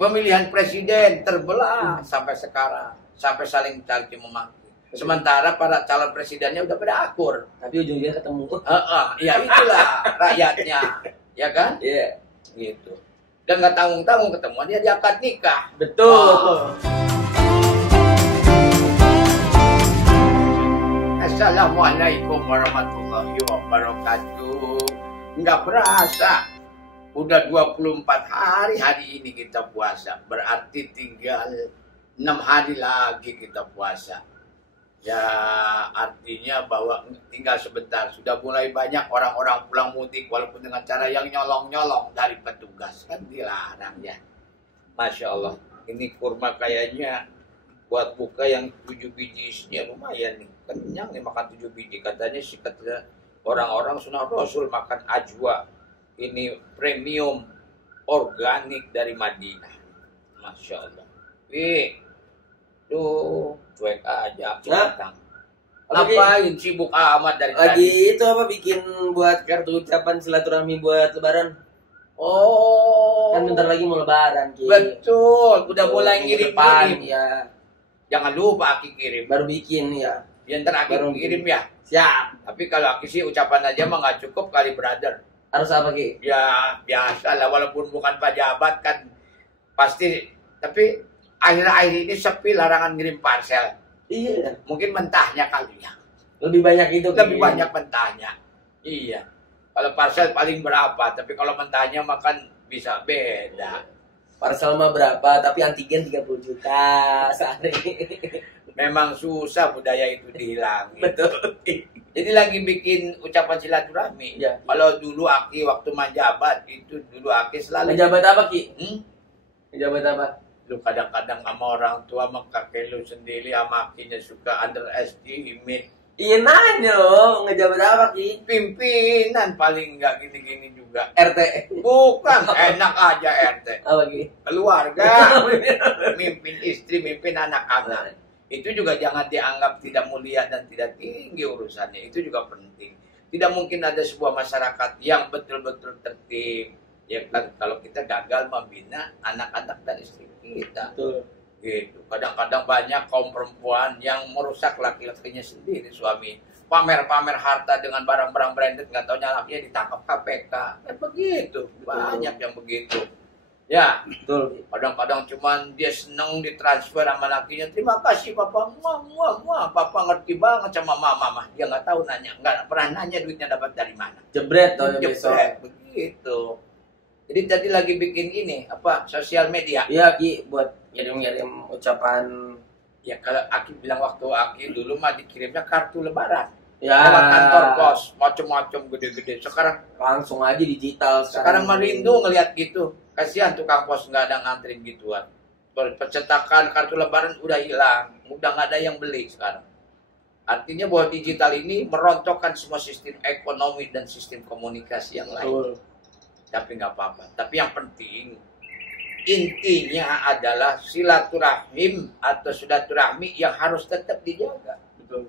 Pemilihan presiden terbelah sampai sekarang, sampai saling caci memaki. Sementara para calon presidennya udah pada akur. Tapi ujungnya ketemu. Ya itulah rakyatnya, ya kan? Iya. Gitu. Dan nggak tanggung-tanggung ketemuan dia di akad nikah. Betul. Assalamualaikum warahmatullahi wabarakatuh. Nggak berasa. Udah 24 hari ini kita puasa. Berarti tinggal 6 hari lagi kita puasa. Ya artinya bahwa tinggal sebentar. Sudah mulai banyak orang-orang pulang mudik walaupun dengan cara yang nyolong-nyolong dari petugas. Kan dilarang ya. Masya Allah. Ini kurma kayaknya buat buka yang 7 biji isinya lumayan nih. Kenyang nih makan 7 biji. Katanya sih kata orang-orang sunnah Rasul makan ajwa. Ini premium organik dari Madinah. Masya Allah. Tuh, cuek aja aku datang. Ngapain sibuk amat dari lagi tadi? itu apa bikin buat kartu ucapan silaturahmi buat lebaran. Oh. Kan bentar lagi mau lebaran, Ki. Betul, udah mulai ngirim-ngirim. Ya. Jangan lupa Aki kirim. Baru bikin ya. Ya ntar Aki kirim ya. Siap. Tapi kalau Aki sih ucapan aja mah nggak cukup kali brother. Harus apa, Ki? Ya biasa lah walaupun bukan pejabat kan pasti. Tapi akhir-akhir ini sepi larangan ngirim parcel. Iya. Mungkin mentahnya kali ya. Lebih banyak itu. Lebih banyak mentahnya. Iya. Kalau parcel paling berapa, tapi kalau mentahnya makan bisa beda. Parcel mah berapa, tapi antigen 30 juta sehari. Memang susah budaya itu dihilangin. Betul. Jadi lagi bikin ucapan silaturahmi. Ya. Kalau dulu Aki waktu menjabat itu dulu Aki selalu. Menjabat apa, Ki? Menjabat apa? Lu kadang-kadang sama orang tua sama kakek lu sendiri sama Akinya suka underestimate. Iya nanya loh, ngejabat apa, Ki? Pimpinan paling enggak gini-gini juga. RT. Bukan, enak aja RT. Apa, Ki? Keluarga, mimpin istri, mimpin anak-anak. Itu juga jangan dianggap tidak mulia dan tidak tinggi urusannya. Itu juga penting. Tidak mungkin ada sebuah masyarakat yang betul-betul tertib. Ya kan, kalau kita gagal membina anak-anak dan istri kita. Betul. Gitu. Kadang-kadang banyak kaum perempuan yang merusak laki-lakinya sendiri, suami. Pamer-pamer harta dengan barang-barang branded, nggak taunya lakinya ditangkap KPK. Kan begitu. Banyak yang begitu. Ya, betul. Kadang-kadang cuman dia seneng ditransfer sama lakinya. Terima kasih papa, papa ngerti banget sama mama. Dia nggak tahu nanya, nggak pernah nanya duitnya dapat dari mana. Jebret tuh Jebret, begitu. Jadi tadi lagi bikin ini apa sosial media. Iya, Ki, buat ngirim-ngirim ucapan. Ya kalau Aki bilang waktu Aki dulu mah dikirimnya kartu lebaran. Ya. Lewat kantor pos, macem-macem gede-gede. Sekarang langsung aja digital. Sekarang merindu ngelihat gitu. Kasihan tukang pos nggak ada nganterin gituan. Percetakan kartu lebaran udah hilang, udah nggak ada yang beli sekarang. Artinya bahwa digital ini merontokkan semua sistem ekonomi dan sistem komunikasi yang lain. Betul. Tapi nggak apa-apa. Tapi yang penting intinya adalah silaturahim atau silaturahmi yang harus tetap dijaga. Betul.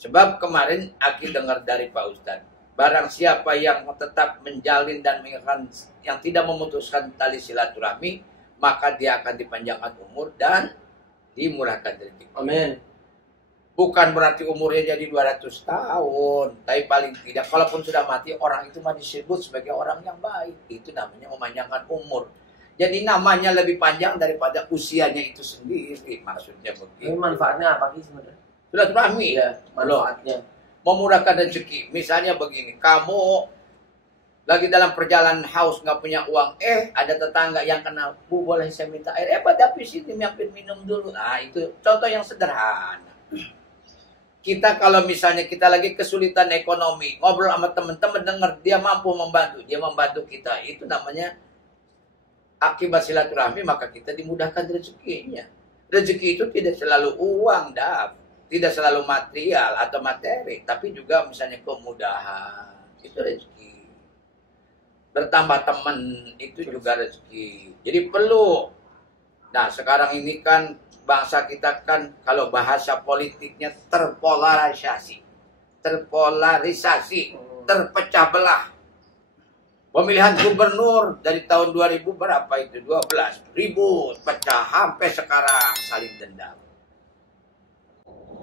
Sebab kemarin Aki dengar dari Pak Ustadz, barang siapa yang tetap menjalin dan mengingatkan yang tidak memutuskan tali silaturahmi, maka dia akan dipanjangkan umur dan dimurahkan rezeki. Amin. Bukan berarti umurnya jadi 200 tahun, tapi paling tidak, kalaupun sudah mati, orang itu masih disebut sebagai orang yang baik. Itu namanya memanjangkan umur. Jadi namanya lebih panjang daripada usianya itu sendiri, maksudnya begitu. Ini manfaatnya apa sih sebenarnya? Silaturahmi. Ya, manfaatnya. Memurahkan rezeki. Misalnya begini, kamu lagi dalam perjalanan haus nggak punya uang, ada tetangga yang kenal, Bu boleh saya minta air? Tapi sini mampir minum dulu. Nah itu contoh yang sederhana. Kita kalau misalnya kita lagi kesulitan ekonomi, ngobrol sama teman-teman, dengar dia mampu membantu, dia membantu kita, itu namanya akibat silaturahmi, maka kita dimudahkan rezekinya. Rezeki itu tidak selalu uang, tidak selalu material atau materi, tapi juga misalnya kemudahan, itu rezeki. Bertambah teman, itu juga rezeki. Jadi perlu. Nah sekarang ini kan bangsa kita kan kalau bahasa politiknya terpolarisasi, terpecah belah. Pemilihan gubernur dari tahun 2000 berapa itu? 12. Ribut, pecah, sampai sekarang saling dendam.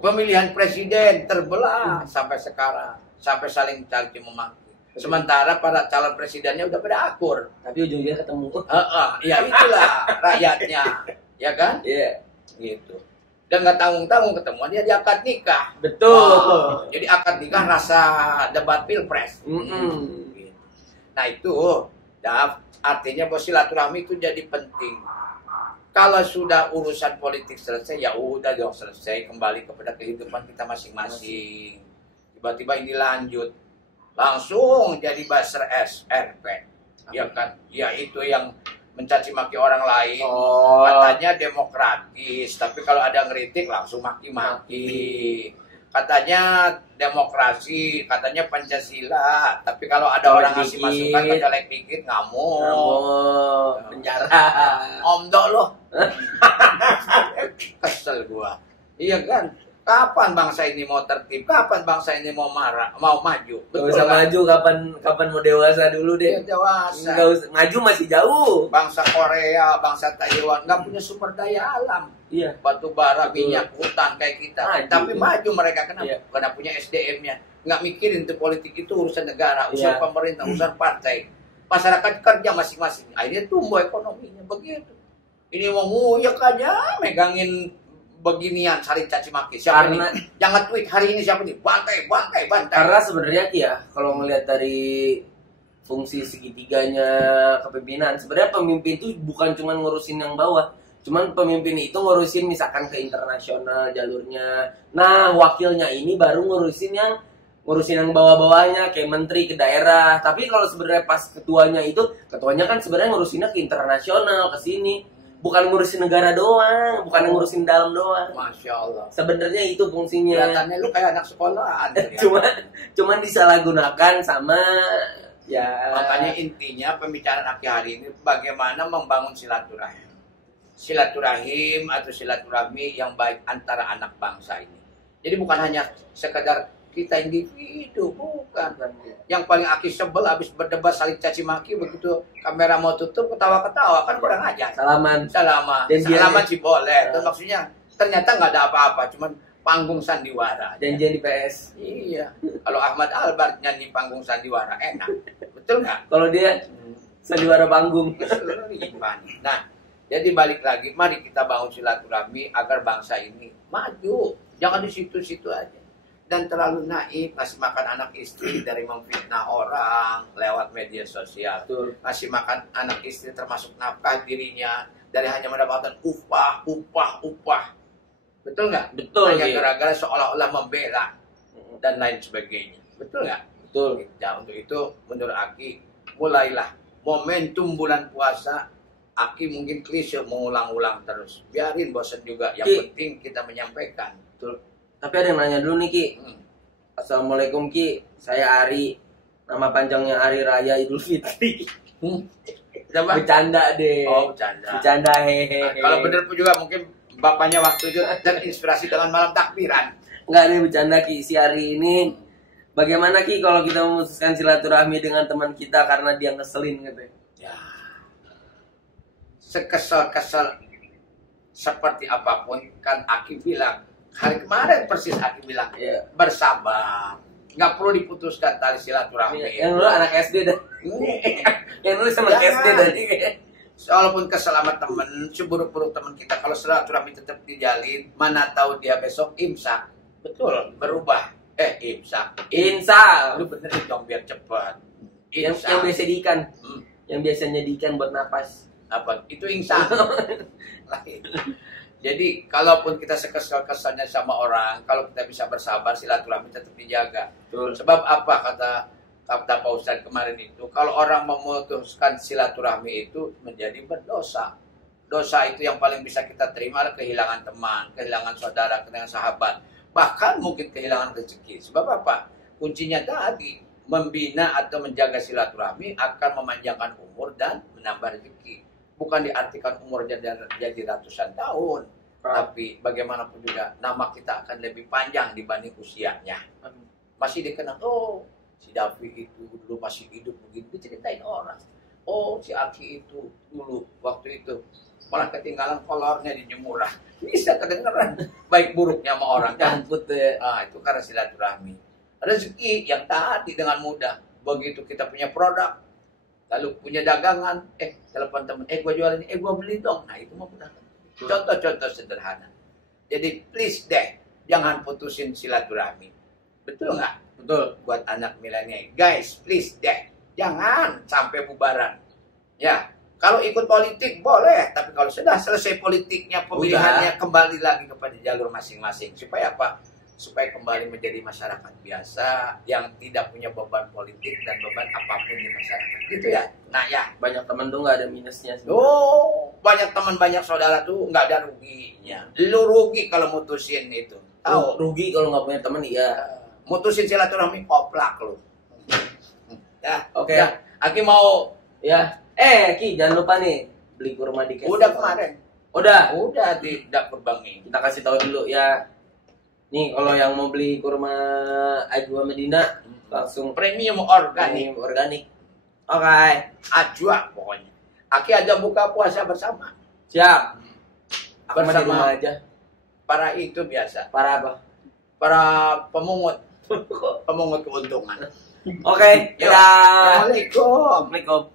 Pemilihan presiden terbelah sampai sekarang. Sampai saling caci memaki. Sementara para calon presidennya udah pada akur. Tapi ujungnya ketemu. Ya itulah rakyatnya. Ya kan? Iya. Gitu. Dan nggak tanggung-tanggung ketemuan dia di akad nikah. Betul. Jadi akad nikah rasa debat pilpres. Gitu. Nah itu, artinya bahwa silaturahmi itu jadi penting. Kalau sudah urusan politik selesai, ya udah dong selesai, kembali kepada kehidupan kita masing-masing. Tiba-tiba ini lanjut, langsung jadi buzzer SRP, ya kan? Ya itu yang mencaci maki orang lain, katanya demokratis, tapi kalau ada ngeritik langsung maki-maki. Katanya demokrasi, katanya Pancasila, tapi kalau ada orang ngasih masukan kecolek dikit ngamuk, penjara, omdo loh. Kesel gua. Iya kan? Kapan bangsa ini mau tertib? Kapan bangsa ini mau marah, mau maju? Betul, usah kan? Maju kapan mau dewasa dulu deh. Ya, dewasa. Nggak usah, maju masih jauh. Bangsa Korea, bangsa Taiwan nggak punya sumber daya alam. Iya. Batu bara, minyak, hutan kayak kita. Tapi maju mereka kenapa? Iya. Karena punya SDM-nya. Nggak mikirin tuh politik itu urusan negara, urusan pemerintah, urusan partai. Masyarakat kerja masing-masing. Akhirnya tumbuh ekonominya begitu. Ini mau nguyak aja, megangin beginian saling caci maki. Siapa karena ini? Jangan tweet hari ini siapa nih? Bantai. Karena sebenarnya ya kalau ngelihat dari fungsi segitiganya kepemimpinan, sebenarnya pemimpin itu bukan cuma ngurusin yang bawah, cuman pemimpin itu ngurusin misalkan ke internasional jalurnya. Nah, wakilnya ini baru ngurusin yang bawah-bawahnya kayak menteri ke daerah. Tapi kalau sebenarnya pas ketuanya kan sebenarnya ngurusinnya ke internasional, ke sini. Bukan ngurusin negara doang, bukan ngurusin dalam doang. Masya Allah. Sebenarnya itu fungsinya. Kelihatannya lu kayak anak sekolahan. Cuman disalahgunakan sama ya. Makanya intinya pembicaraan Aki hari ini bagaimana membangun silaturahim. Silaturahim atau silaturahmi yang baik antara anak bangsa ini. Jadi bukan hanya sekedar kita individu, bukan. Yang paling Aki sebel habis berdebat saling caci maki, begitu kamera mau tutup ketawa-ketawa, kan kurang aja. Salaman sih boleh. Dan maksudnya ternyata nggak ada apa-apa, cuman panggung sandiwara. Janjian di PS. Iya. Kalau Ahmad Albar nyanyi panggung sandiwara enak, betul nggak? Kalau dia sandiwara panggung. Nah, jadi balik lagi, mari kita bangun silaturahmi agar bangsa ini maju. Jangan di situ-situ aja. Dan terlalu naif ngasih makan anak istri dari memfitnah orang lewat media sosial. Betul. Ngasih makan anak istri termasuk nafkah dirinya dari hanya mendapatkan upah. Betul nggak? Betul. Hanya gara-gara seolah-olah membela dan lain sebagainya. Betul nggak? Betul. Nah, untuk itu menurut Aki mulailah momentum bulan puasa. Aki mungkin klise mengulang-ulang terus. Biarin bosan juga. Yang penting kita menyampaikan. Betul. Tapi ada yang nanya dulu nih Ki. Assalamualaikum Ki, saya Ari. Nama panjangnya Hari Raya Idul Fitri. Bercanda deh. Oh, bercanda. Bercanda hehehe. Nah, kalau bener pun juga mungkin bapaknya waktu itu terinspirasi dengan malam takbiran. Enggak ada bercanda Ki. Si Ari ini bagaimana Ki kalau kita memutuskan silaturahmi dengan teman kita karena dia ngeselin gitu. Ya. Sekesal-kesal seperti apapun kan Aki bilang. Hari kemarin persis Aki bilang bersabar, nggak perlu diputuskan tali silaturahmi. Yang dulu anak SD dah. Yang dulu sama SD tadi. Walaupun kesel sama temen, seburuk-buruk temen kita, kalau silaturahmi tetap dijalin, mana tahu dia besok imsak, betul berubah. Imsak. Lu benerin dong biar cepat. Yang biasa diikan, yang biasanya diikan buat napas. Apa? Itu imsak. Jadi, kalaupun kita sekesal-kesalnya sama orang, kalau kita bisa bersabar, silaturahmi tetap dijaga. Betul. Sebab apa kata Pak Ustadz kemarin itu, kalau orang memutuskan silaturahmi itu menjadi berdosa. Dosa itu yang paling bisa kita terima adalah kehilangan teman, kehilangan saudara, kehilangan sahabat. Bahkan mungkin kehilangan rezeki. Sebab apa? Kuncinya tadi, membina atau menjaga silaturahmi akan memanjangkan umur dan menambah rezeki. Bukan diartikan umur jadi ratusan tahun, tapi bagaimanapun juga nama kita akan lebih panjang dibanding usianya. Masih dikenal, si Davi itu dulu masih hidup begini, diceritain orang. Oh, si Aki itu dulu waktu itu malah ketinggalan kolornya di Jemurah. Bisa kedengeran baik buruknya sama orang kan. Itu karena silaturahmi. Rezeki yang tadi dengan mudah. Begitu kita punya produk, lalu punya dagangan, telepon teman, gue jual ini, gue beli dong. Nah, itu mah mudah. Contoh-contoh sederhana. Jadi please deh, jangan putusin silaturahmi. Betul nggak? Betul. Buat anak milenial, guys, please deh, jangan sampai bubaran. Ya, kalau ikut politik boleh, tapi kalau sudah selesai politiknya, pemilihannya kembali lagi kepada jalur masing-masing. Supaya apa? Supaya kembali menjadi masyarakat biasa yang tidak punya beban politik dan beban apapun di masyarakat. Gitu ya. Nah ya, banyak teman tuh nggak ada minusnya. Banyak teman, banyak saudara tuh nggak ada ruginya. Lu rugi kalau mutusin itu. Tahu? Rugi kalau nggak punya teman, iya. Mutusin silaturahmi koplak lu. Ya, oke. Ya, Aki mau ya. Ki, jangan lupa nih beli kurma di Castle. Udah kemarin. Udah di dapur Bang ini. Kita kasih tahu dulu ya. Nih, kalau yang mau beli kurma Ajwa Medina langsung premium organik. Oke. Ajwa pokoknya. Aki aja buka puasa bersama. Siap. Aku Bersama di rumah aja. Para itu biasa. Para apa? Para pemungut. Pemungut keuntungan. Oke. Assalamualaikum. Assalamualaikum.